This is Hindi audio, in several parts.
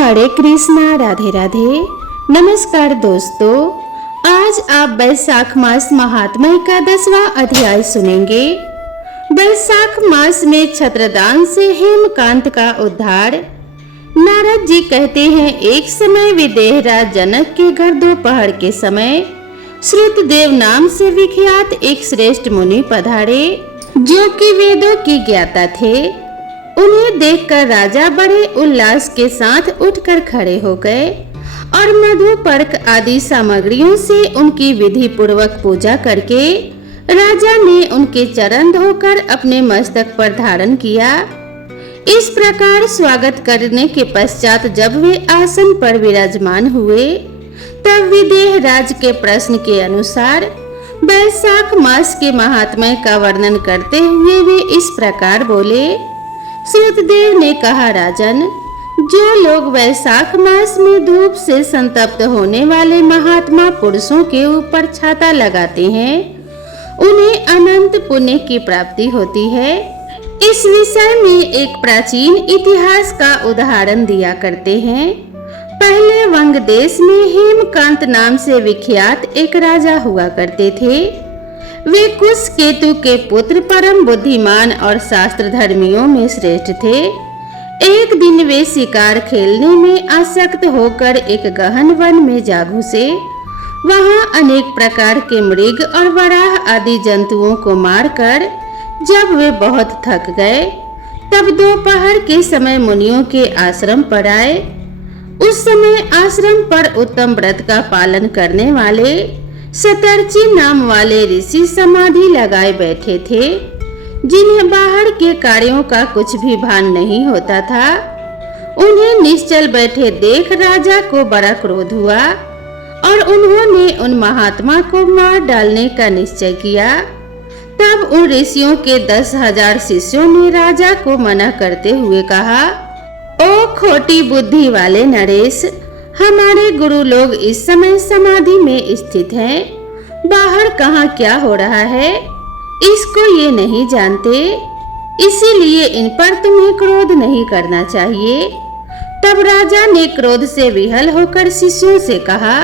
हरे कृष्णा, राधे राधे। नमस्कार दोस्तों, आज आप वैशाख मास महात्म्य का 10वां अध्याय सुनेंगे। वैशाख मास में छत्रदान से हेमकांत का उद्धार। नारद जी कहते हैं, एक समय विदेहराज जनक के घर दोपहर के समय श्रुतदेव नाम से विख्यात एक श्रेष्ठ मुनि पधारे, जो कि वेदों की ज्ञाता थे। उन्हें देखकर राजा बड़े उल्लास के साथ उठकर खड़े हो गए और मधु पर्क आदि सामग्रियों से उनकी विधि पूर्वक पूजा करके राजा ने उनके चरण धोकर अपने मस्तक पर धारण किया। इस प्रकार स्वागत करने के पश्चात जब वे आसन पर विराजमान हुए, तब विदेहराज के प्रश्न के अनुसार वैशाख मास के महात्म्य का वर्णन करते हुए वे इस प्रकार बोले। श्रुतदेव ने कहा, राजन, जो लोग वैशाख मास में धूप से संतप्त होने वाले महात्मा पुरुषों के ऊपर छाता लगाते हैं, उन्हें अनंत पुण्य की प्राप्ति होती है। इस विषय में एक प्राचीन इतिहास का उदाहरण दिया करते हैं। पहले वंग देश में हेमकांत नाम से विख्यात एक राजा हुआ करते थे। वे कुश केतु के पुत्र, परम बुद्धिमान और शास्त्र धर्मियों में श्रेष्ठ थे। एक दिन वे शिकार खेलने में आसक्त होकर एक गहन वन में जा घुसे। वहां अनेक प्रकार के मृग और वराह आदि जंतुओं को मारकर जब वे बहुत थक गए, तब दोपहर के समय मुनियों के आश्रम पर आए। उस समय आश्रम पर उत्तम व्रत का पालन करने वाले शतर्ची नाम वाले ऋषि समाधि लगाए बैठे थे, जिन्हें बाहर के कार्यों का कुछ भी भान नहीं होता था। उन्हें निश्चल बैठे देख राजा को बड़ा क्रोध हुआ और उन्होंने उन महात्मा को मार डालने का निश्चय किया। तब उन ऋषियों के 10,000 शिष्यों ने राजा को मना करते हुए कहा, ओ खोटी बुद्धि वाले नरेश, हमारे गुरु लोग इस समय समाधि में स्थित हैं। बाहर कहाँ क्या हो रहा है, इसको ये नहीं जानते, इसीलिए इन पर तुम्हें क्रोध नहीं करना चाहिए। तब राजा ने क्रोध से विहल होकर शिष्यों से कहा,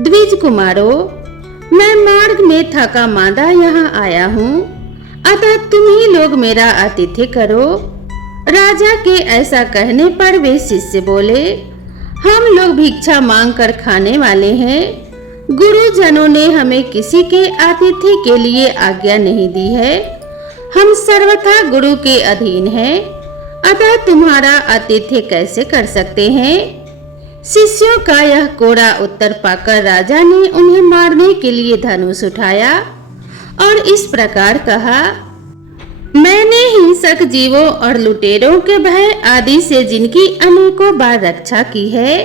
द्विज कुमारो, मैं मार्ग में थका मांदा यहाँ आया हूँ, अतः तुम ही लोग मेरा आतिथ्य करो। राजा के ऐसा कहने पर वे शिष्य बोले, हम लोग भिक्षा मांगकर खाने वाले हैं। गुरुजनों ने हमें किसी के आतिथ्य के लिए आज्ञा नहीं दी है। हम सर्वथा गुरु के अधीन हैं, अतः तुम्हारा आतिथ्य कैसे कर सकते हैं? शिष्यों का यह कोरा उत्तर पाकर राजा ने उन्हें मारने के लिए धनुष उठाया और इस प्रकार कहा, मैंने हिंसक जीवों और लुटेरों के भय आदि से जिनकी अनेकों बार रक्षा की है,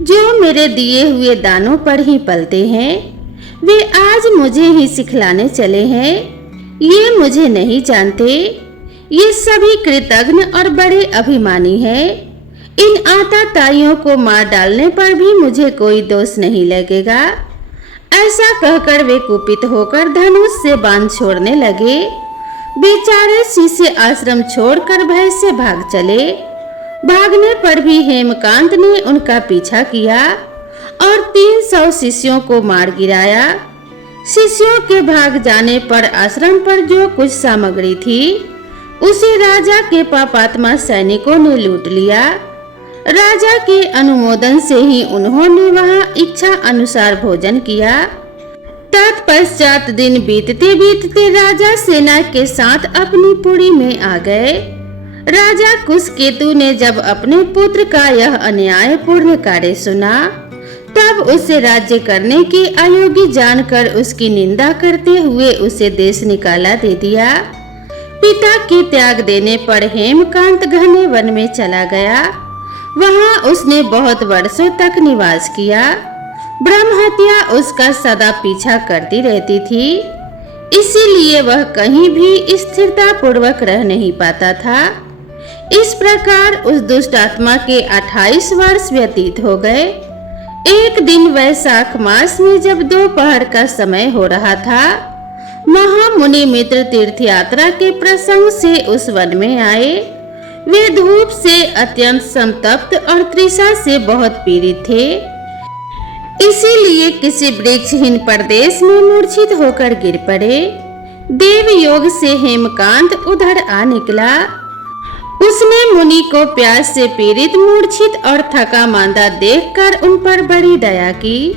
जो मेरे दिए हुए दानों पर ही पलते हैं, वे आज मुझे ही सिखलाने चले हैं। ये मुझे नहीं जानते, ये सभी कृतघ्न और बड़े अभिमानी हैं। इन आताताइयों को मार डालने पर भी मुझे कोई दोष नहीं लगेगा। ऐसा कहकर वे कुपित होकर धनुष से बाण छोड़ने लगे। बेचारे शिष्य आश्रम छोड़कर भय से भाग चले। भागने पर भी हेमकांत ने उनका पीछा किया और 300 शिष्यों को मार गिराया। शिष्यों के भाग जाने पर आश्रम पर जो कुछ सामग्री थी, उसे राजा के पापात्मा सैनिकों ने लूट लिया। राजा के अनुमोदन से ही उन्होंने वहां इच्छा अनुसार भोजन किया। तत्पश्चात दिन बीतते बीतते राजा सेना के साथ अपनी पुरी में आ गए। राजा कुशकेतु ने जब अपने पुत्र का यह अन्यायपूर्ण कार्य सुना, तब उसे राज्य करने के अयोग्य जानकर उसकी निंदा करते हुए उसे देश निकाला दे दिया। पिता के त्याग देने पर हेमकांत घने वन में चला गया। वहां उसने बहुत वर्षों तक निवास किया। ब्रह्म हत्या उसका सदा पीछा करती रहती थी, इसीलिए वह कहीं भी स्थिरता पूर्वक रह नहीं पाता था। इस प्रकार उस दुष्ट आत्मा के 28 वर्ष व्यतीत हो गए। एक दिन वैशाख मास में जब दोपहर का समय हो रहा था, महामुनि मित्र तीर्थ यात्रा के प्रसंग से उस वन में आए। वे धूप से अत्यंत संतप्त और तृषा से बहुत पीड़ित थे। इसीलिए किसी वृक्षहीन प्रदेश में मूर्छित होकर गिर पड़े। देव योग से हेमकांत उधर आ निकला। उसने मुनि को प्यास से पीड़ित, मूर्छित और थका मांदा देखकर उन पर बड़ी दया की।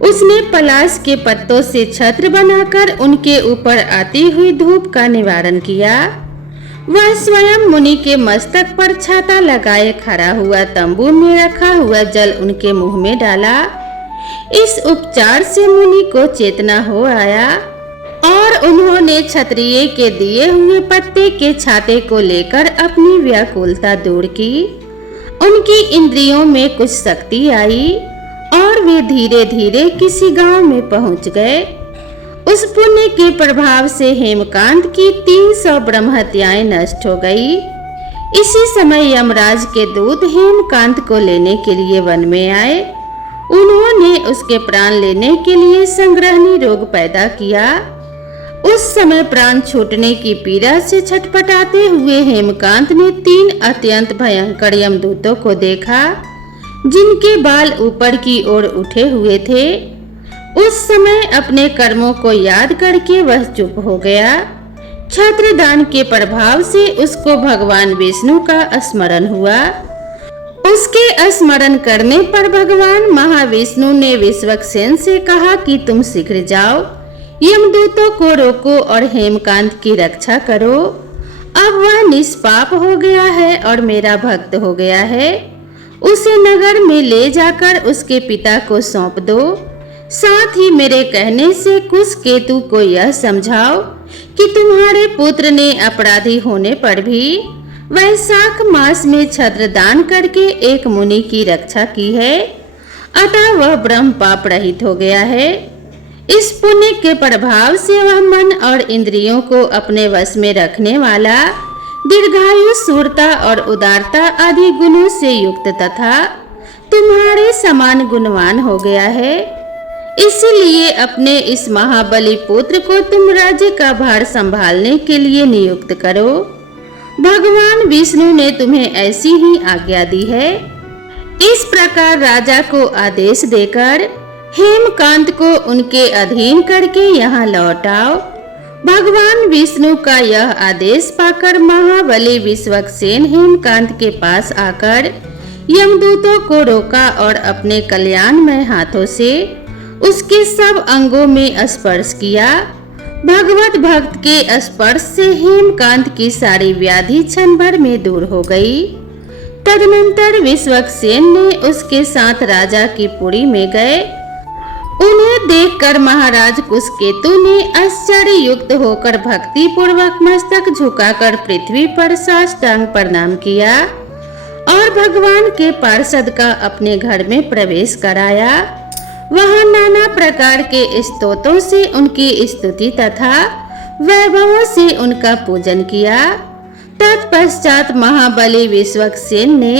उसने पलाश के पत्तों से छत्र बनाकर उनके ऊपर आती हुई धूप का निवारण किया। वह स्वयं मुनि के मस्तक पर छाता लगाए खड़ा हुआ तंबू में रखा हुआ जल उनके मुंह में डाला। इस उपचार से मुनि को चेतना हो आया और उन्होंने क्षत्रिय के दिए हुए पत्ते के छाते को लेकर अपनी व्याकुलता दूर की। उनकी इंद्रियों में कुछ शक्ति आई और वे धीरे धीरे किसी गांव में पहुंच गए। उस पुण्य के प्रभाव से हेमकांत की 300 ब्रह्म हत्याएं नष्ट हो गई। इसी समय यमराज के दूत हेमकांत को लेने के लिए वन में आए। उन्होंने उसके प्राण लेने के लिए संग्रहणी रोग पैदा किया। उस समय प्राण छूटने की पीड़ा से छटपटाते हुए हेमकांत ने 3 अत्यंत भयंकर यमदूतों को देखा, जिनके बाल ऊपर की ओर उठे हुए थे। उस समय अपने कर्मों को याद करके वह चुप हो गया। छत्रदान के प्रभाव से उसको भगवान विष्णु का स्मरण हुआ। उसके स्मरण करने पर भगवान महाविष्णु ने विश्वक्सेन से कहा कि तुम शीघ्र जाओ, यमदूतों को रोको और हेमकांत की रक्षा करो। अब वह निष्पाप हो गया है और मेरा भक्त हो गया है। उसे नगर में ले जाकर उसके पिता को सौंप दो। साथ ही मेरे कहने से कुशकेतु को यह समझाओ कि तुम्हारे पुत्र ने अपराधी होने पर भी वैशाख मास में छत्र दान करके एक मुनि की रक्षा की है, अतः वह ब्रह्म पाप रहित हो गया है। इस पुण्य के प्रभाव से वह मन और इंद्रियों को अपने वश में रखने वाला, दीर्घायु, शूरता और उदारता आदि गुणों से युक्त तथा तुम्हारे समान गुणवान हो गया है। इसलिए अपने इस महाबली पुत्र को तुम राज्य का भार संभालने के लिए नियुक्त करो। भगवान विष्णु ने तुम्हें ऐसी ही आज्ञा दी है। इस प्रकार राजा को आदेश देकर हेमकांत को उनके अधीन करके यहाँ लौट आओ। भगवान विष्णु का यह आदेश पाकर महाबली विश्वक्सेन हेमकांत के पास आकर यमदूतों को रोका और अपने कल्याणमय हाथों से उसके सब अंगों में स्पर्श किया। भगवत भक्त के स्पर्श से हेमकांत की सारी व्याधि क्षण भर में दूर हो गई। तदनंतर विश्वक्सेन ने उसके साथ राजा की पुरी में गए। उन्हें देखकर महाराज कुशकेतु ने आश्चर्य युक्त होकर भक्ति पूर्वक मस्तक झुकाकर पृथ्वी पर साष्टांग प्रणाम किया और भगवान के पार्षद का अपने घर में प्रवेश कराया। वहां नाना प्रकार के स्तोत्रों से उनकी स्तुति तथा वैभवों से उनका पूजन किया। तत्पश्चात महाबली विश्वक्सेन ने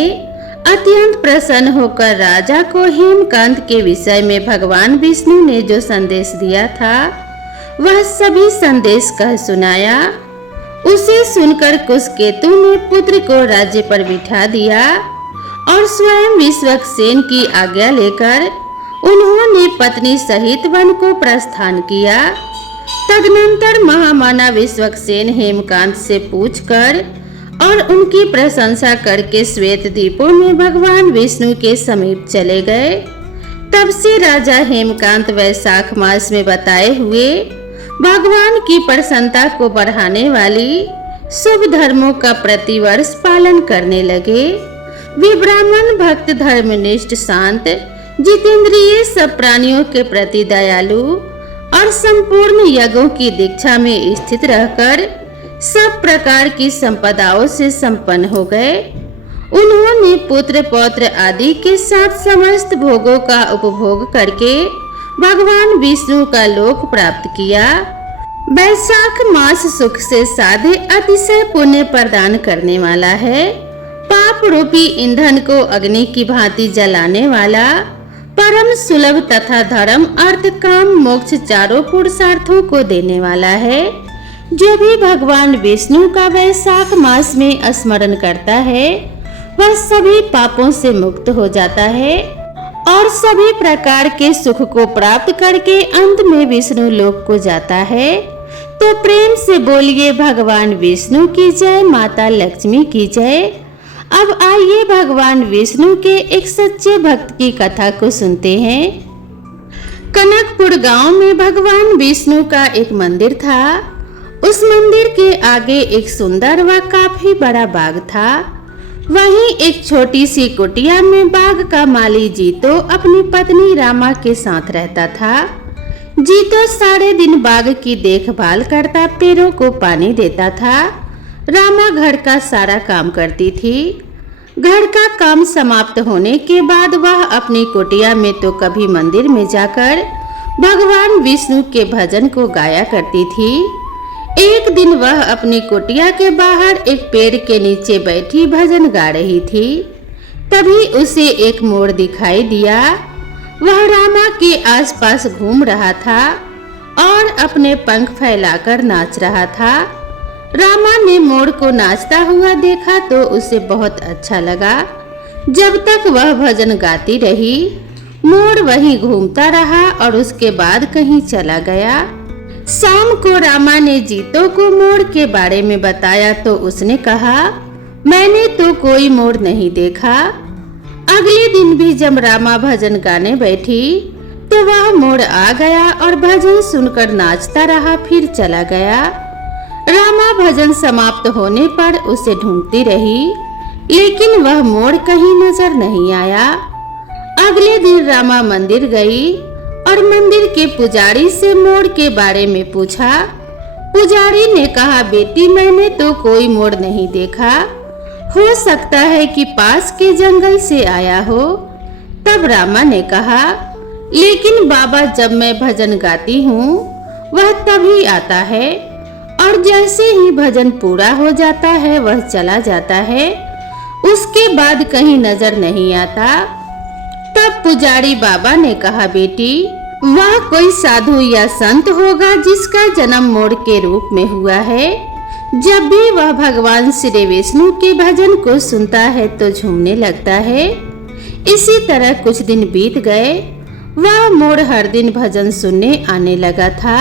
अत्यंत प्रसन्न होकर राजा को हेमकांत के विषय में भगवान विष्णु ने जो संदेश दिया था वह सभी संदेश कह सुनाया। उसे सुनकर कुशकेतु ने पुत्र को राज्य पर बिठा दिया और स्वयं विश्वक्सेन की आज्ञा लेकर उन्होंने पत्नी सहित वन को प्रस्थान किया। तदनंतर महामाना विश्वक्सेन हेमकांत से पूछकर और उनकी प्रशंसा करके श्वेत द्वीपों में भगवान विष्णु के समीप चले गए। तब से राजा हेमकांत वैशाख मास में बताए हुए भगवान की प्रसन्नता को बढ़ाने वाली शुभ धर्मों का प्रतिवर्ष पालन करने लगे। वे ब्राह्मण भक्त, धर्मनिष्ठ, शांत, जितेंद्रिय, सब प्राणियों के प्रति दयालु और संपूर्ण यज्ञों की दीक्षा में स्थित रहकर सब प्रकार की संपदाओं से संपन्न हो गए। उन्होंने पुत्र पौत्र आदि के साथ समस्त भोगों का उपभोग करके भगवान विष्णु का लोक प्राप्त किया। वैशाख मास सुख से साधे अतिशय पुण्य प्रदान करने वाला है। पाप रूपी ईंधन को अग्नि की भांति जलाने वाला, परम सुलभ तथा धर्म, अर्थ, काम, मोक्ष चारों पुरुषार्थों को देने वाला है। जो भी भगवान विष्णु का वैशाख मास में स्मरण करता है वह सभी पापों से मुक्त हो जाता है और सभी प्रकार के सुख को प्राप्त करके अंत में विष्णु लोक को जाता है। तो प्रेम से बोलिए भगवान विष्णु की जय, माता लक्ष्मी की जय। अब आइए भगवान विष्णु के एक सच्चे भक्त की कथा को सुनते हैं। कनकपुर गांव में भगवान विष्णु का एक मंदिर था। उस मंदिर के आगे एक सुंदर व काफी बड़ा बाग था। वहीं एक छोटी सी कुटिया में बाग का माली जीतो अपनी पत्नी रामा के साथ रहता था। जीतो सारे दिन बाग की देखभाल करता, पेड़ों को पानी देता था। रामा घर का सारा काम करती थी। घर का काम समाप्त होने के बाद वह अपनी कुटिया में तो कभी मंदिर में जाकर भगवान विष्णु के भजन को गाया करती थी। एक दिन वह अपनी कुटिया के बाहर एक पेड़ के नीचे बैठी भजन गा रही थी। तभी उसे एक मोर दिखाई दिया। वह रामा के आसपास घूम रहा था और अपने पंख फैलाकर नाच रहा था। रामा ने मोर को नाचता हुआ देखा तो उसे बहुत अच्छा लगा। जब तक वह भजन गाती रही, मोर वहीं घूमता रहा और उसके बाद कहीं चला गया। शाम को रामा ने जीतो को मोर के बारे में बताया तो उसने कहा, मैंने तो कोई मोर नहीं देखा। अगले दिन भी जब रामा भजन गाने बैठी तो वह मोर आ गया और भजन सुनकर नाचता रहा, फिर चला गया। रामा भजन समाप्त होने पर उसे ढूंढती रही, लेकिन वह मोर कहीं नजर नहीं आया। अगले दिन रामा मंदिर गई और मंदिर के पुजारी से मोर के बारे में पूछा। पुजारी ने कहा, बेटी मैंने तो कोई मोर नहीं देखा, हो सकता है कि पास के जंगल से आया हो। तब रामा ने कहा, लेकिन बाबा जब मैं भजन गाती हूँ वह तभी आता है और जैसे ही भजन पूरा हो जाता है वह चला जाता है, उसके बाद कहीं नजर नहीं आता। तब पुजारी बाबा ने कहा, बेटी वह कोई साधु या संत होगा जिसका जन्म मोर के रूप में हुआ है। जब भी वह भगवान श्री विष्णु के भजन को सुनता है तो झूमने लगता है। इसी तरह कुछ दिन बीत गए। वह मोर हर दिन भजन सुनने आने लगा था।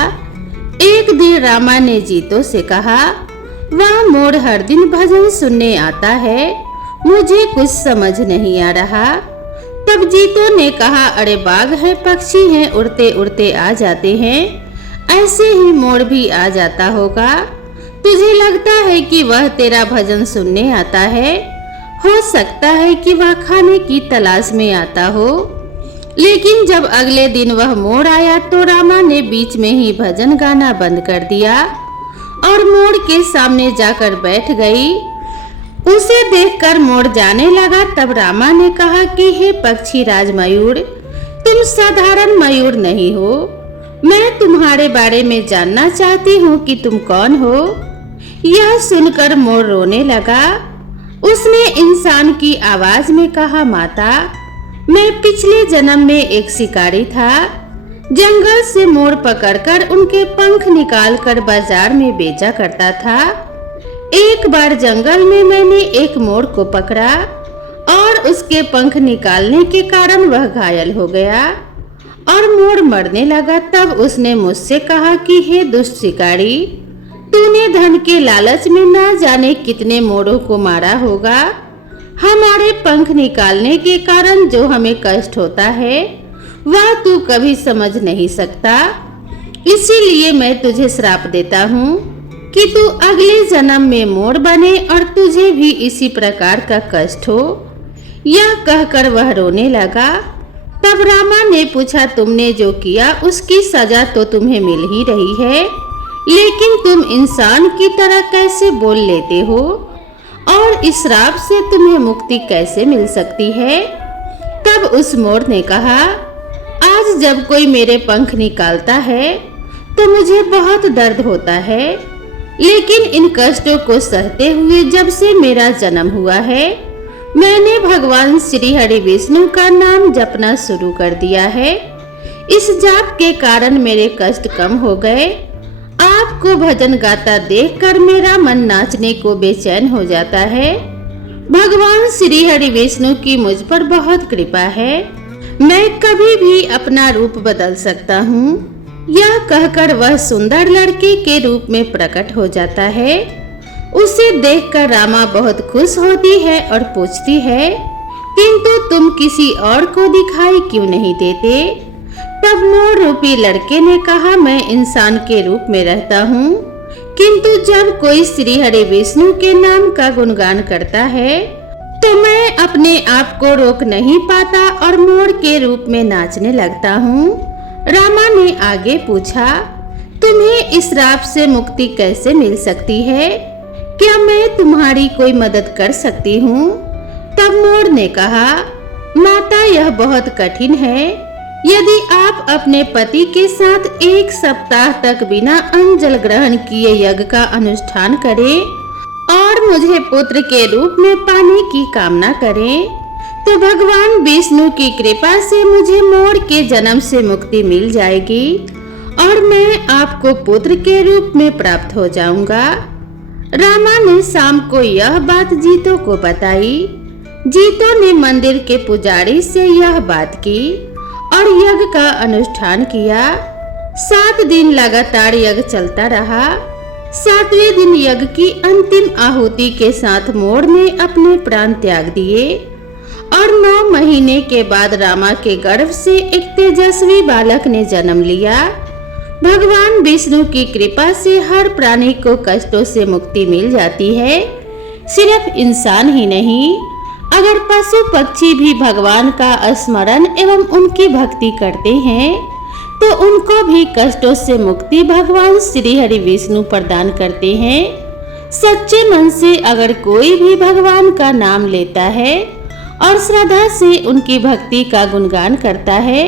एक दिन रामा ने जीतो से कहा, वह मोर हर दिन भजन सुनने आता है, मुझे कुछ समझ नहीं आ रहा। तब जीतो ने कहा, अरे बाग है, पक्षी हैं, उड़ते उड़ते आ जाते हैं, ऐसे ही मोर भी आ जाता होगा। तुझे लगता है कि वह तेरा भजन सुनने आता है, हो सकता है कि वह खाने की तलाश में आता हो। लेकिन जब अगले दिन वह मोर आया तो रामा ने बीच में ही भजन गाना बंद कर दिया और मोर के सामने जाकर बैठ गई। उसे देखकर मोर जाने लगा। तब रामा ने कहा कि हे पक्षी राज मयूर, तुम साधारण मयूर नहीं हो, मैं तुम्हारे बारे में जानना चाहती हूँ कि तुम कौन हो। यह सुनकर मोर रोने लगा। उसने इंसान की आवाज में कहा, माता मैं पिछले जन्म में एक शिकारी था। जंगल से मोर पकड़कर उनके पंख निकालकर बाजार में बेचा करता था। एक बार जंगल में मैंने एक मोर को पकड़ा और उसके पंख निकालने के कारण वह घायल हो गया और मोर मरने लगा। तब उसने मुझसे कहा कि हे दुष्ट शिकारी, तूने धन के लालच में ना जाने कितने मोरों को मारा होगा। हमारे पंख निकालने के कारण जो हमें कष्ट होता है वह तू कभी समझ नहीं सकता। इसीलिए मैं तुझे श्राप देता हूँ कि तू अगले जन्म में मोर बने और तुझे भी इसी प्रकार का कष्ट हो। यह कहकर वह रोने लगा। तब रामा ने पूछा, तुमने जो किया उसकी सजा तो तुम्हें मिल ही रही है, लेकिन तुम इंसान की तरह कैसे बोल लेते हो और इस श्राप से तुम्हें मुक्ति कैसे मिल सकती है। तब उस मोर ने कहा, आज जब कोई मेरे पंख निकालता है तो मुझे बहुत दर्द होता है, लेकिन इन कष्टों को सहते हुए जब से मेरा जन्म हुआ है मैंने भगवान श्री हरि विष्णु का नाम जपना शुरू कर दिया है। इस जाप के कारण मेरे कष्ट कम हो गए। आपको भजन गाता देखकर मेरा मन नाचने को बेचैन हो जाता है। भगवान श्री हरि विष्णु की मुझ पर बहुत कृपा है। मैं कभी भी अपना रूप बदल सकता हूँ। यह कहकर वह सुंदर लड़की के रूप में प्रकट हो जाता है। उसे देखकर रामा बहुत खुश होती है और पूछती है, किंतु तुम किसी और को दिखाई क्यों नहीं देते? तब मोर रूपी लड़के ने कहा, मैं इंसान के रूप में रहता हूँ, किंतु जब कोई श्री हरि विष्णु के नाम का गुणगान करता है तो मैं अपने आप को रोक नहीं पाता और मोर के रूप में नाचने लगता हूँ। रामा ने आगे पूछा, तुम्हें इस श्राप से मुक्ति कैसे मिल सकती है? क्या मैं तुम्हारी कोई मदद कर सकती हूँ? तब मोर ने कहा, माता यह बहुत कठिन है। यदि आप अपने पति के साथ 1 सप्ताह तक बिना अन्न जल ग्रहण किए यज्ञ का अनुष्ठान करें और मुझे पुत्र के रूप में पाने की कामना करें, तो भगवान विष्णु की कृपा से मुझे मोर के जन्म से मुक्ति मिल जाएगी और मैं आपको पुत्र के रूप में प्राप्त हो जाऊंगा। रामा ने शाम को यह बात जीतो को बताई। जीतो ने मंदिर के पुजारी से यह बात की और यज्ञ का अनुष्ठान किया। 7 दिन लगातार यज्ञ चलता रहा। 7वें दिन यज्ञ की अंतिम आहुति के साथ मोर ने अपने प्राण त्याग दिए और 9 महीने के बाद रामा के गर्भ से एक तेजस्वी बालक ने जन्म लिया। भगवान विष्णु की कृपा से हर प्राणी को कष्टों से मुक्ति मिल जाती है। सिर्फ इंसान ही नहीं, अगर पशु पक्षी भी भगवान का स्मरण एवं उनकी भक्ति करते हैं तो उनको भी कष्टों से मुक्ति भगवान श्री हरि विष्णु प्रदान करते हैं। सच्चे मन से अगर कोई भी भगवान का नाम लेता है और श्रद्धा से उनकी भक्ति का गुणगान करता है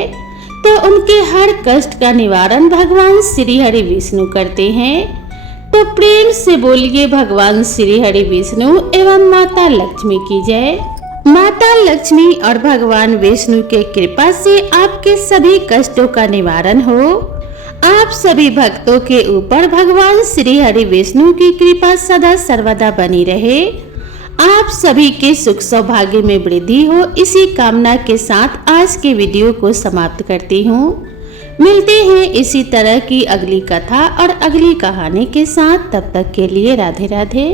तो उनके हर कष्ट का निवारण भगवान श्री हरि विष्णु करते हैं। तो प्रेम से बोलिए भगवान श्री हरि विष्णु एवं माता लक्ष्मी की जय। माता लक्ष्मी और भगवान विष्णु के कृपा से आपके सभी कष्टों का निवारण हो। आप सभी भक्तों के ऊपर भगवान श्री हरि विष्णु की कृपा सदा सर्वदा बनी रहे। आप सभी के सुख सौभाग्य में वृद्धि हो, इसी कामना के साथ आज के वीडियो को समाप्त करती हूँ। मिलते हैं इसी तरह की अगली कथा और अगली कहानी के साथ। तब तक के लिए राधे राधे।